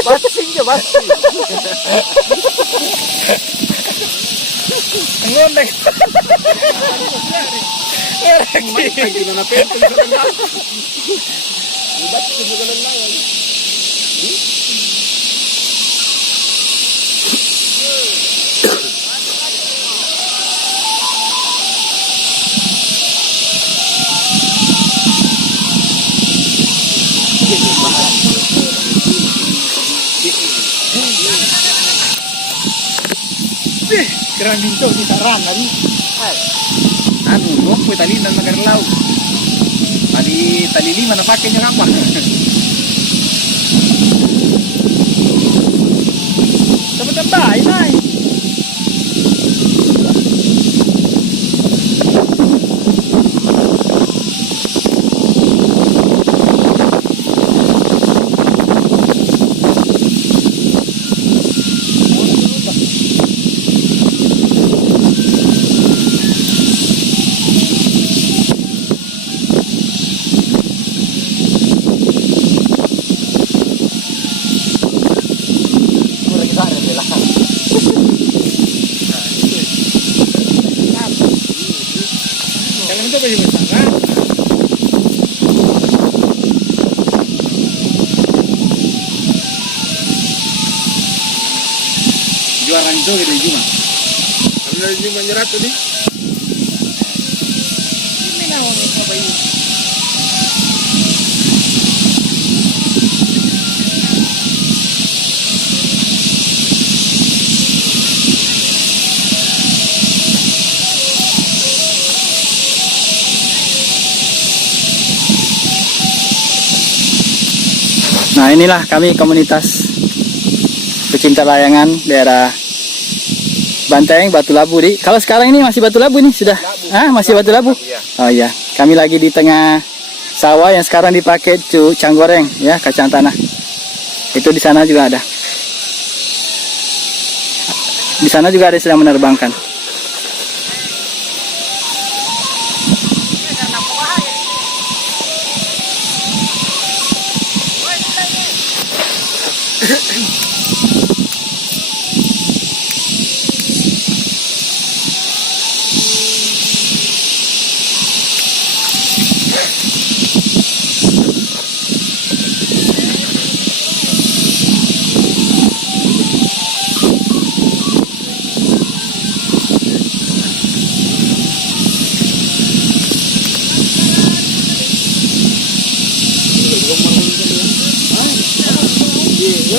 Basing ya basing. Ngonek. Lagi na napento sa kanila. Ibat sa mga lang. Granding to di saran lagi. Anu, gua tali dan magarlaw. Tali 5 na pakai niya apa? Tambah-tambah, ini. Juaran itu gitu cuma. Ambil cuma nyerat tadi. Ini mau apa ini? Nah, inilah kami komunitas pecinta layangan daerah Banteng, Batu Labu. Kalau sekarang ini masih Batu Labu nih sudah? Masih Batu Labu? Oh iya, kami lagi di tengah sawah yang sekarang dipakai canggoreng ya, kacang tanah. Itu di sana juga ada. Di sana juga ada yang sedang menerbangkan.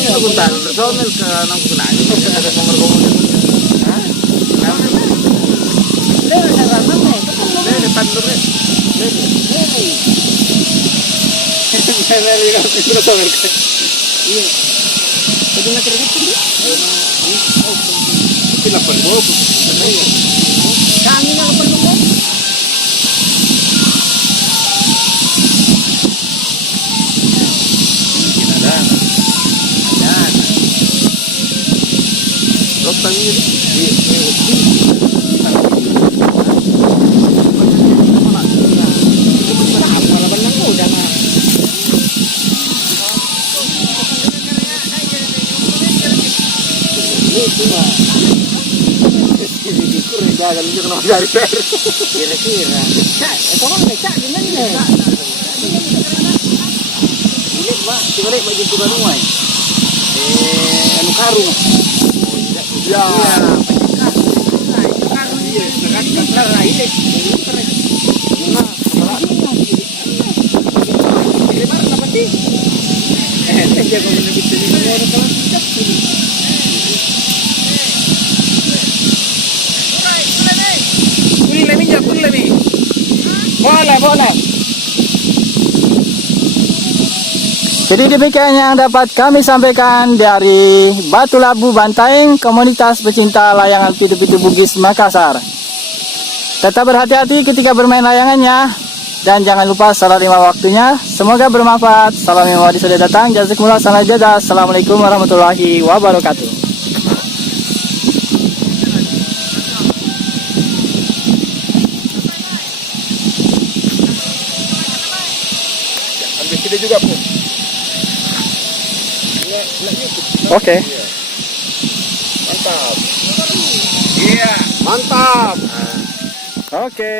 Ini bentar, personel ke nang kunanya. Lele tandur ni. Lele kan personel. Iya. Jadi nak kerja tu. Kita perlu. Kami nak perlu. Loktan ini kira-kira cak, itu kan cak di mana? Ini mak, coba lihat baju tukar rumah. Anu karung. Ya. Karung dia, sekarang lah ini. Ini baru apa sih? Dia kau menyebut ini semua orang kalau tidak sini. Kulemi. Boleh. Jadi demikian yang dapat kami sampaikan dari Batu Labu Bantaeng, komunitas pecinta layangan pitu-pitu Bugis Makassar. Tetap berhati-hati ketika bermain layangannya, dan jangan lupa salat 5 waktunya. Semoga bermanfaat. Salam yang sudah datang. Jazakumullah sana jadah. Assalamualaikum warahmatullahi wabarakatuh. Ambil kita juga pun. Oke. Mantap. Iya. Mantap. Oke.